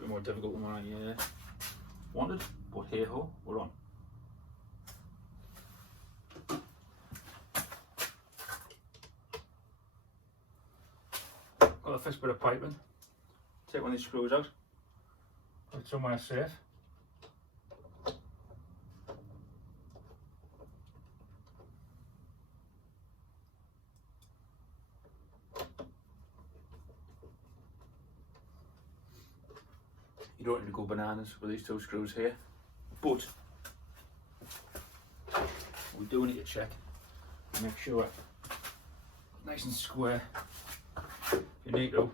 bit more difficult than what I wanted, but hey ho, we're on. Got the first bit of piping. Take one of these screws out. Put it somewhere safe. You don't need to go bananas with these two screws here, but we do need to check and make sure nice and square. If you need to,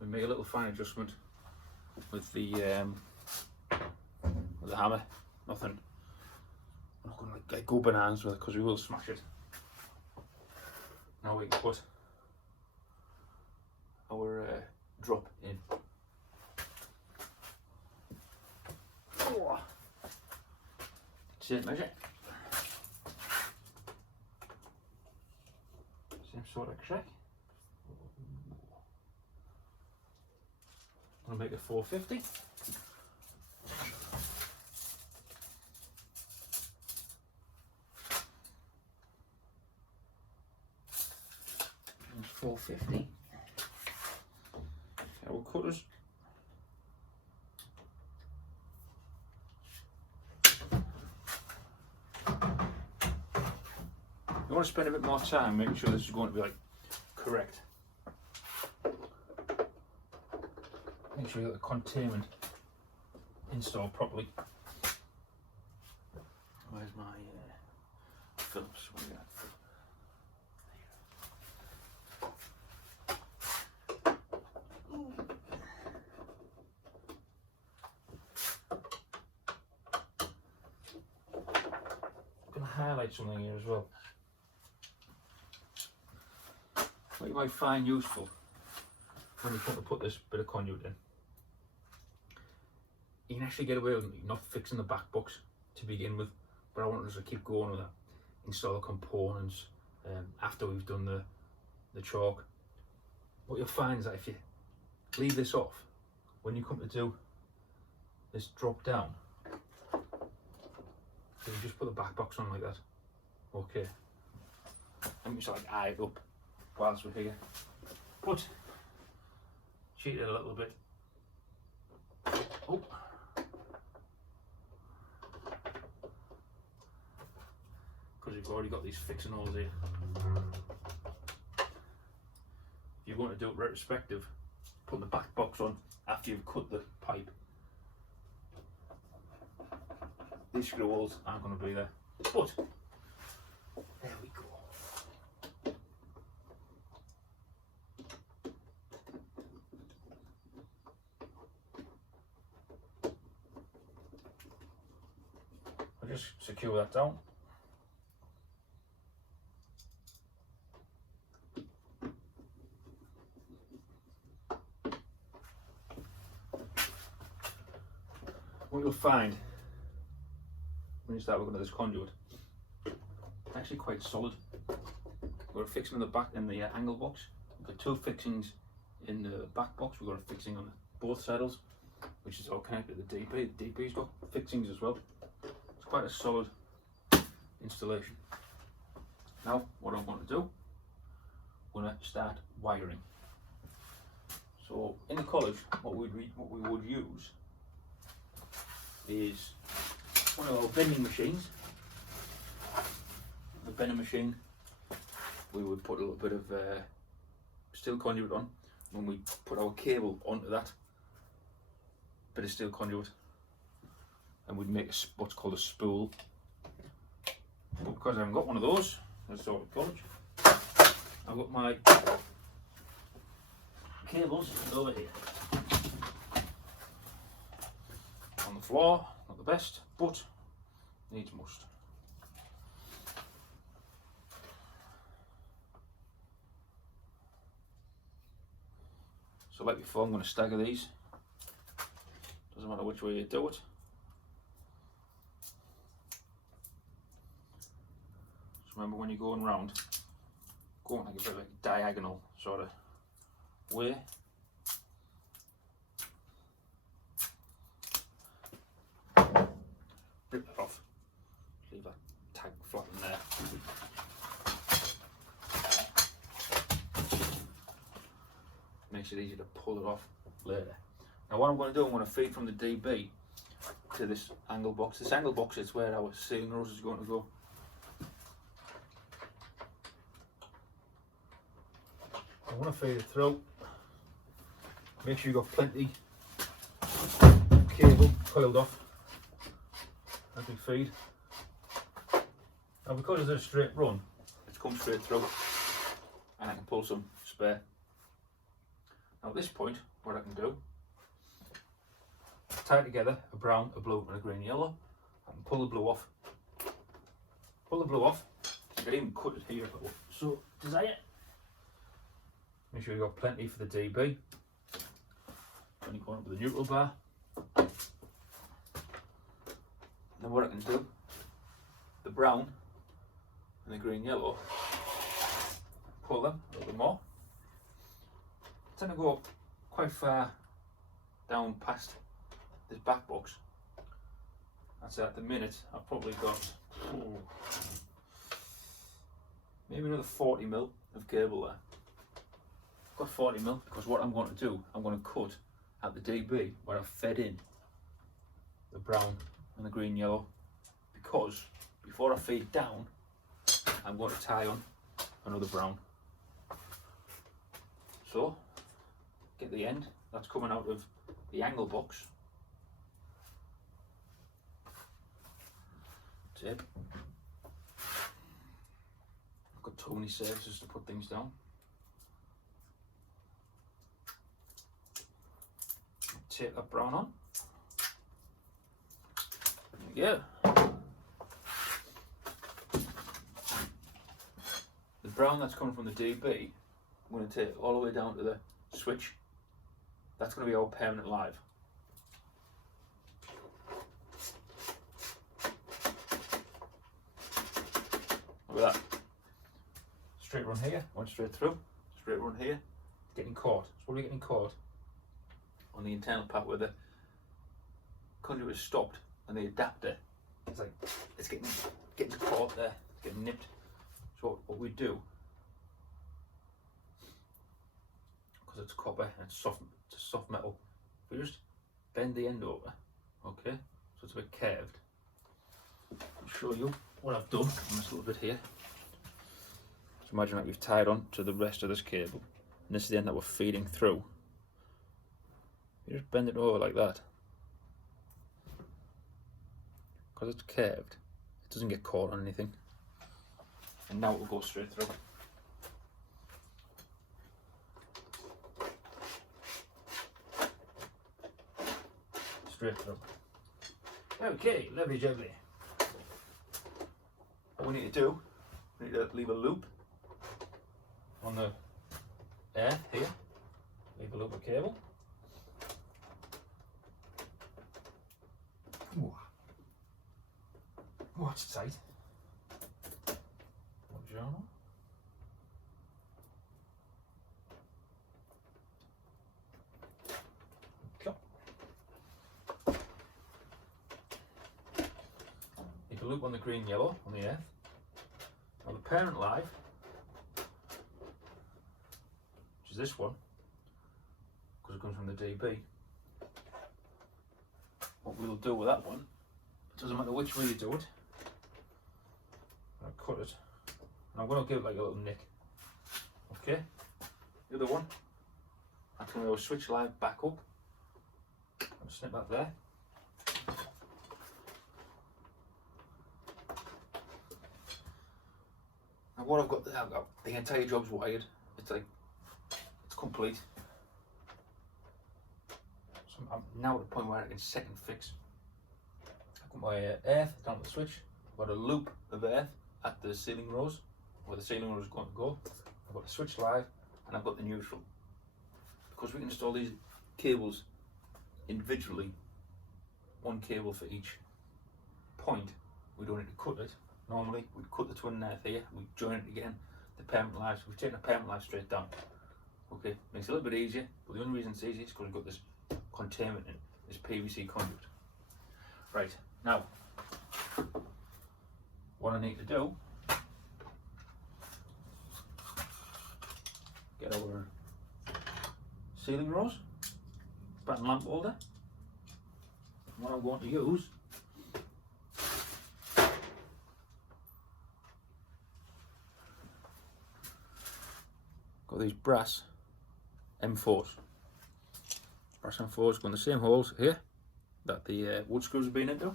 we make a little fine adjustment with the hammer. Nothing. I'm not going to go bananas with it because we will smash it. Now we can put our drop in. Same measure. Same sort of crack. I'll make it 450. That's 450. Our cutters. You want to spend a bit more time making sure this is going to be like correct. Make sure you get the containment installed properly. Where's my Phillips? What do we got? I'm going to highlight something here as well. What you might find useful when you want to put this bit of conduit in. You can actually get away with not fixing the back box to begin with, but I want us to keep going with that. Install the components after we've done the chalk. What you'll find is that if you leave this off, when you come to do this drop down, so you just put the back box on like that. Okay. And just like eye it up whilst we're here. But cheat it a little bit. Oh. Because you've already got these fixing holes here. If you're going to do it retrospective, put the back box on after you've cut the pipe. These screw holes aren't going to be there. But there we go. I'll just secure that down. What you'll find when you start working at this conduit, it's actually quite solid. We've got a fixing in the back in the angle box. We've got two fixings in the back box. We've got a fixing on both saddles, which is all connected to the DP. The DP's got fixings as well. It's quite a solid installation. Now, what I'm going to do, I'm going to start wiring. So in the college, what we would use is one of our bending machines. The bending machine, we would put a little bit of steel conduit on. When we put our cable onto that bit of steel conduit, and we'd make what's called a spool. But because I haven't got one of those, as sort of college, I've got my cables over here. On the floor, not the best, but needs must. So like before, I'm going to stagger these. Doesn't matter which way you do it. So remember, when you're going round, going like a bit like diagonal sort of way. makes it easy to pull it off later. Now what I'm going to do, I'm going to feed from the DB to this angle box. This angle box is where our ceiling rose is going to go. I want to feed it through. Make sure you've got plenty cable coiled off as we feed. Now because it's a straight run, it's come straight through and I can pull some spare. Now at this point, what I can do, tie together a brown, a blue and a green yellow. I can pull the blue off. Pull the blue off. You can even cut it here if I so desire. Make sure you've got plenty for the DB. Only going up with the neutral bar. And then what I can do, the brown and the green yellow, pull them a little bit more. I tend to go quite far down past this back box. I'd say at the minute I've probably got maybe another 40 mil of cable there. I've got 40 mil because what I'm going to do, I'm going to cut at the DB where I've fed in the brown and the green yellow, because before I feed down I'm going to tie on another brown. So get the end that's coming out of the angle box. Tape. I've got too many surfaces to put things down. Tape that brown on. There we go. The brown that's coming from the DB, I'm going to take it all the way down to the switch. That's going to be our permanent live. Look at that. Straight run here, one straight through, straight run here. Getting caught. So what are we getting caught? On the internal part where the conduit is stopped and the adapter, it's like it's getting caught there, it's getting nipped. So what we do, because it's copper and it's a soft metal, we just bend the end over, okay, so it's a bit curved. I'll show you what I've done on this little bit here. So imagine that we've tied on to the rest of this cable, and this is the end that we're feeding through. You just bend it over like that. Because it's curved, it doesn't get caught on anything. And now it will go straight through. Straight through. Okay, lovely jubbly. What we need to do, we need to leave a loop on the air here. Leave a loop of cable. Oh, it's tight. Buongiorno. Okay. You can loop on the green yellow on the earth. Now the parent live, which is this one, because it comes from the DB. What we'll do with that one, it doesn't matter which way you do it. I'll cut it, and I'm going to give it like a little nick. Okay, the other one, I'm going to switch live back up. I'll snip that there. Now what I've got there, I've got the entire job's wired. It's like, it's complete. So I'm now at the point where I can second fix. I've got my earth down the switch. I've got a loop of earth at the ceiling rose, where the ceiling rose is going to go. I've got the switch live, and I've got the neutral. Because we can install these cables individually, one cable for each point, we don't need to cut it. Normally we'd cut the twin earth here, we'd join it again, the permanent live, so we've taken a permanent live straight down. Okay, makes it a little bit easier, but the only reason it's easy is because we've got this containment in, this PVC conduit. Right, now, what I need to do, get our ceiling rose, batten lamp holder. What I'm going to use got these brass M4s. Brass M4s go in the same holes here that the wood screws have been into.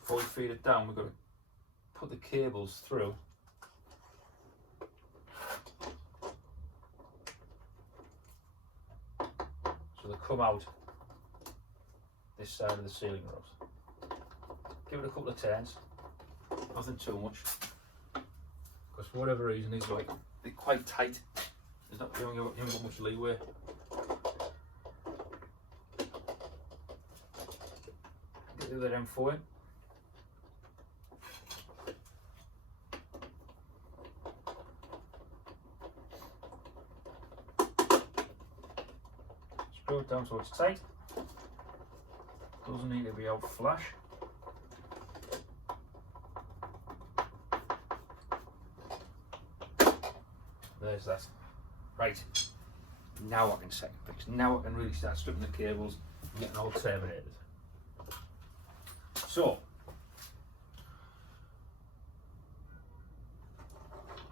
Before we feed it down, we've got to put the cables through. So they come out this side of the ceiling rose. Give it a couple of turns, nothing too much, because for whatever reason they're quite tight. There's not, you haven't got much leeway. Get the other end for it. Screw it down so it's tight. Doesn't need to be out flush. There's that. Right, now I can second fix. Now I can really start stripping the cables and getting all terminated. So,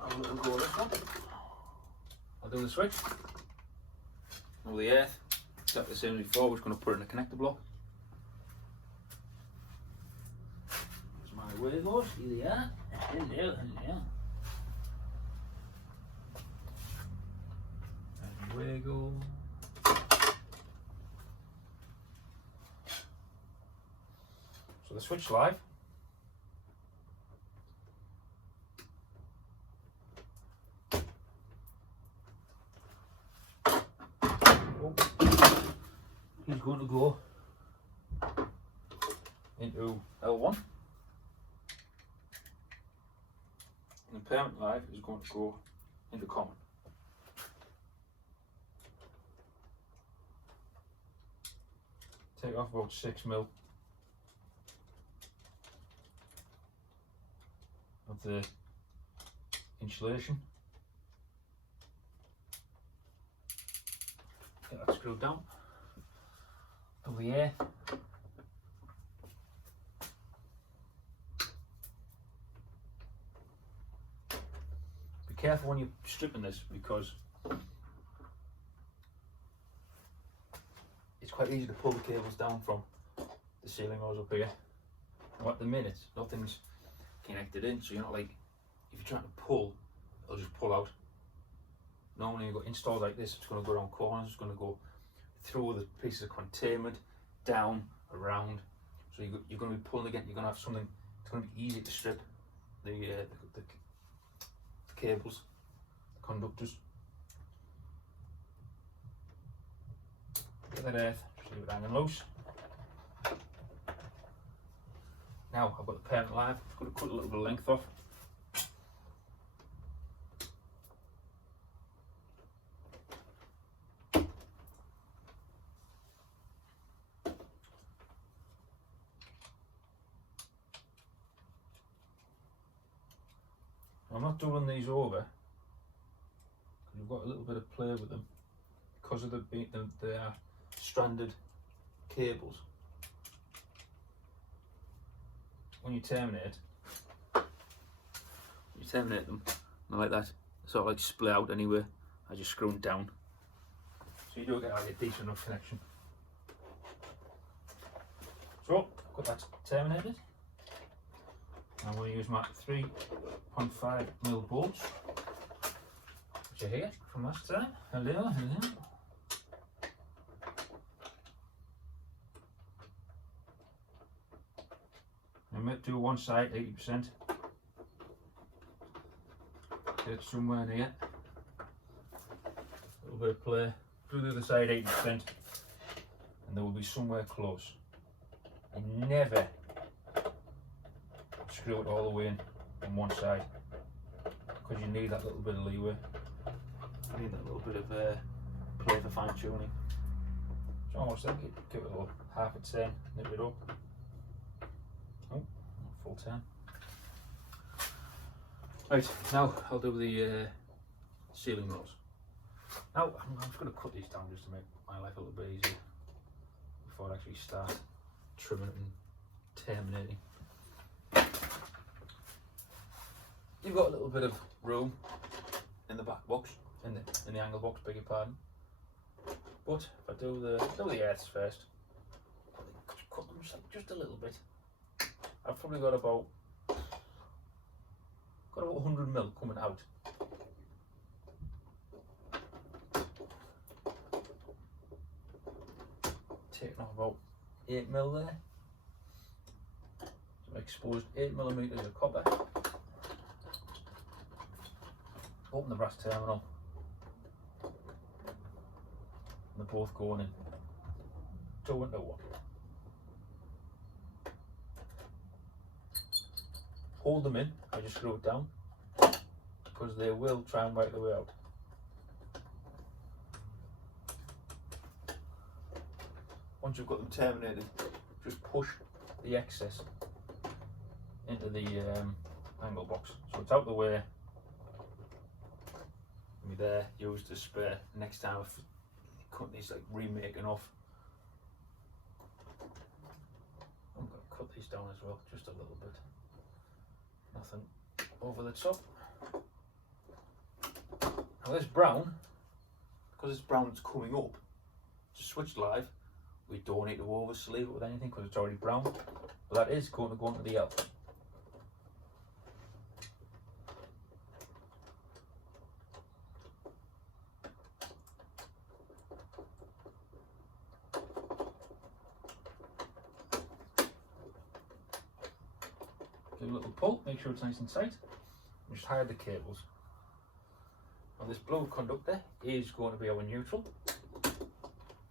I'll let them go this one. I'll do the switch. All the earth, exactly the same as before. We're just going to put it in a connector block. There's my wiggles. Here they are. Hello, hello. Wiggle. So the switch live. Oh. He's going to go into L1. And the permanent live is going to go into common. Take off about 6mm of the insulation. Get that screwed down over here. Be careful when you're stripping this, because it's quite easy to pull the cables down from the ceiling rose up here. Now at the minute, nothing's connected in, so you're not like, if you're trying to pull, it'll just pull out. Normally you've got installs like this, it's going to go around corners, it's going to go through the pieces of containment, down, around. So you're going to be pulling again, you're going to have something, it's going to be easy to strip the cables, the conductors. Get that earth, just leave it hanging loose. Now I've got the permanent live, I've got to cut a little bit of length off. I'm not doubling these over, because we've got a little bit of play with them, because of the stranded cables. When you terminate them, and like that, they sort of like split out anyway as you screw them down. So you do get like a decent enough connection. So I've got that terminated. I'm going to use my 3.5mm bolts, which are here from last time. Hello, hello. I might do one side 80%. Get it somewhere near. A little bit of play. Do the other side 80%, and they will be somewhere close. And never screw it all the way in on one side, because you need that little bit of leeway. You need that little bit of play for fine tuning. It's almost like it, give it a little half a turn, nip it up. Oh, not full time. Right, now I'll do the ceiling rolls. Now I'm just going to cut these down just to make my life a little bit easier before I actually start trimming and terminating. You've got a little bit of room in the back box, in the angle box, beg your pardon. But if I do the earths first, just cut them just a little bit. I've probably got about 100mm coming out. Taking off about 8mm there. So I've exposed 8mm of copper. Open the brass terminal. And they're both going in. 2 into 1. Hold them in, I just screw it down, because they will try and work their way out. Once you've got them terminated, just push the excess into the angle box, so it's out the way. And there, use the spare. Next time if you cut these, like remaking off, I'm going to cut these down as well, just a little bit. Nothing over the top. Now this brown, because it's brown, it's coming up. To switch live, we don't need to oversleeve it with anything because it's already brown. But that is going to go into the L. Do a little pull, make sure it's nice and tight, and just hide the cables. Now this blue conductor is going to be our neutral.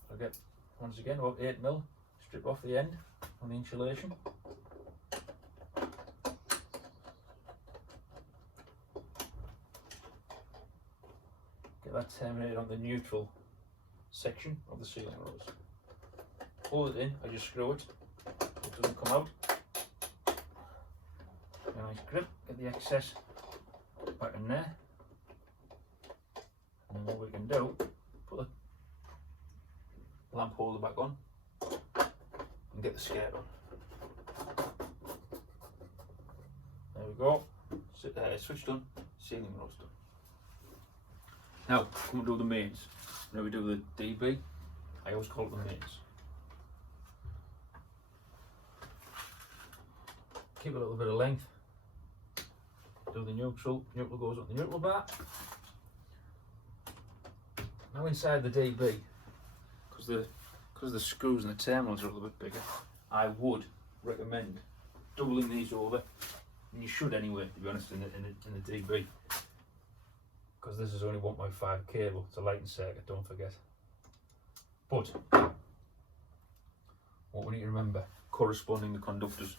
I'll get, once again, about 8mm, strip off the end on the insulation. Get that terminated on the neutral section of the ceiling rolls. Hold it in, I just screw it, it doesn't come out. A nice grip, get the excess back in there, and then what we can do, put the lamp holder back on and get the skirt on. There we go, switch done, ceiling rolls done. Now come and do the mains. Now we do the DB, I always call it the mains. Keep a little bit of length. Do the neutral goes up the neutral bar. Now inside the DB, because the screws and the terminals are a little bit bigger, I would recommend doubling these over, and you should anyway, to be honest, in the DB, because this is only 1.5 cable, it's a lighting circuit, don't forget. But what we need to remember, corresponding the conductors.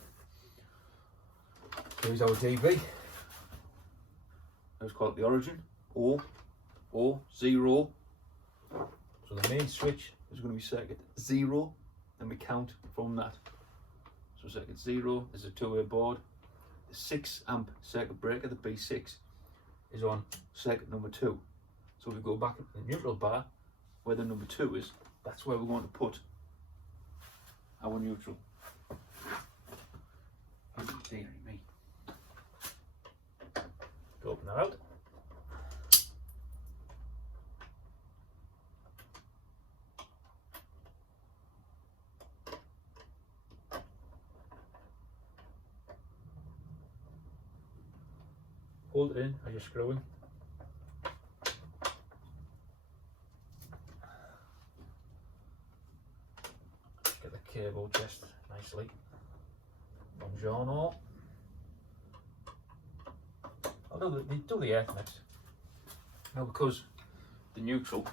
Here's our DB. Let's call it the origin, or 0. So the main switch is going to be circuit 0, and we count from that. So circuit 0 is a 2-way board. The 6 amp circuit breaker, the B6, is on circuit number 2. So if we go back to the neutral bar, where the number 2 is, that's where we're going to put our neutral. Dearie me. Open that out. Hold it in as you're screwing. Get the cable just nicely. Buongiorno. I'll do the earth next. Now because the neutral,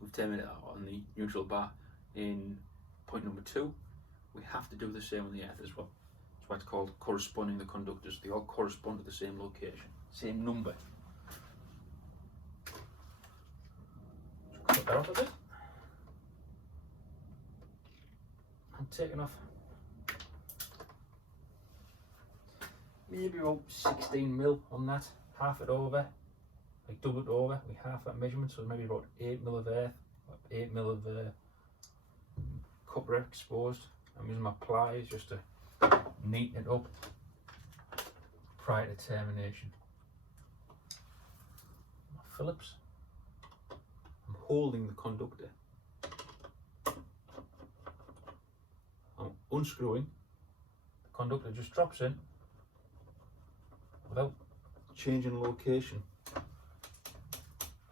we've terminated on the neutral bar in point number 2, we have to do the same on the earth as well. That's why it's called corresponding the conductors. They all correspond to the same location, same number. Cut that off a bit. I'm taking off maybe about 16 mil on that, half it over, like double it over, we half that measurement, so maybe about 8 mil of earth, 8 mil of copper exposed. I'm using my pliers just to neaten it up prior to termination. My Phillips, I'm holding the conductor, I'm unscrewing, the conductor just drops in without changing location,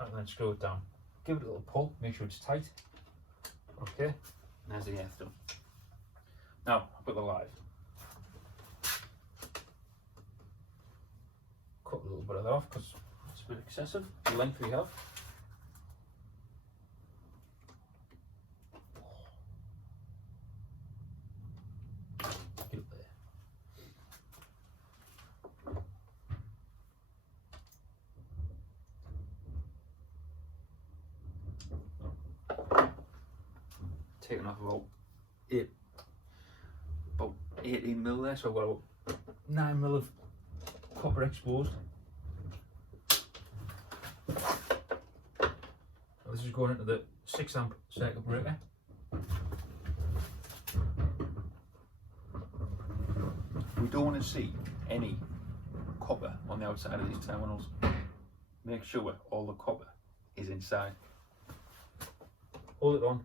and then screw it down. Give it a little pull, make sure it's tight. Okay, and there's the earth done. Now I've got the live. Cut a little bit of that off because it's a bit excessive, the length we have. Get up there. Taking off about 18 mil there, so I've got about 9 mil of copper exposed. This is going into the 6 amp circuit breaker. We don't want to see any copper on the outside of these terminals. Make sure all the copper is inside. Hold it on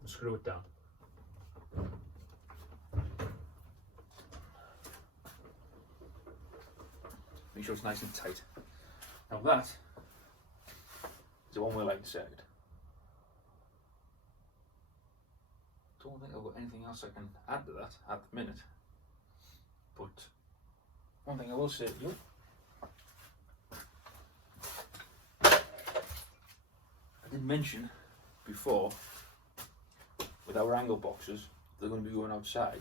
and screw it down. Make sure it's nice and tight. Now that is a one-way lighting circuit. Don't think I've got anything else I can add to that at the minute. But one thing I will say to you, I did mention before with our angle boxes, they're going to be going outside.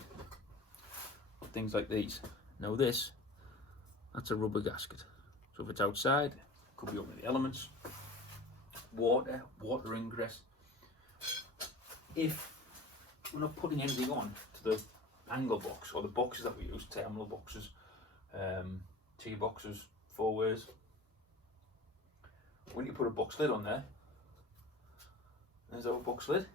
Things like these. Now this, that's a rubber gasket. So if it's outside, it could be open to the elements, water ingress. If we're not putting anything on to the angle box or the boxes that we use, terminal boxes, T boxes, 4-ways, when you put a box lid on there, there's our box lid.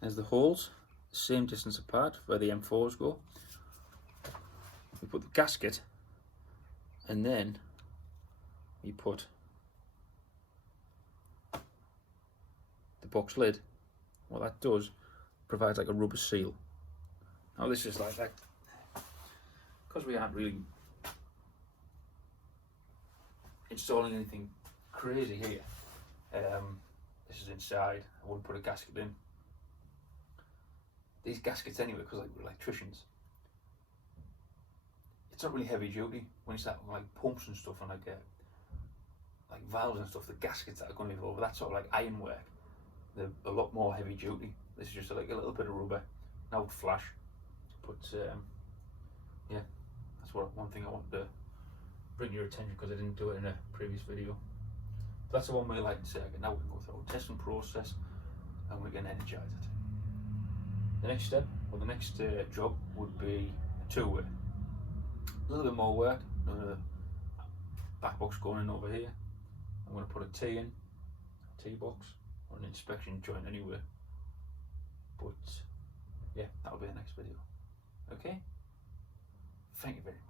There's the holes, same distance apart where the M4s go. We put the gasket and then we put the box lid. What that does, provides like a rubber seal. Now this is like that, because we aren't really installing anything crazy here. This is inside, I wouldn't put a gasket in. These gaskets anyway, because like we're electricians, it's not really heavy duty. When you start with like pumps and stuff and like valves and stuff, the gaskets that are going to be over, that's sort of like iron work. They're a lot more heavy duty. This is just like a little bit of rubber, now flash. But yeah, that's one thing I wanted to bring your attention, because I didn't do it in a previous video. That's the one way lighting circuit. Now we can go through our testing process and we can energize it. The next step, or the next job, would be a 2-way. A little bit more work. Another back box going in over here. I'm going to put a T in, a T box, or an inspection joint anyway. But yeah, that'll be the next video. Okay? Thank you very much.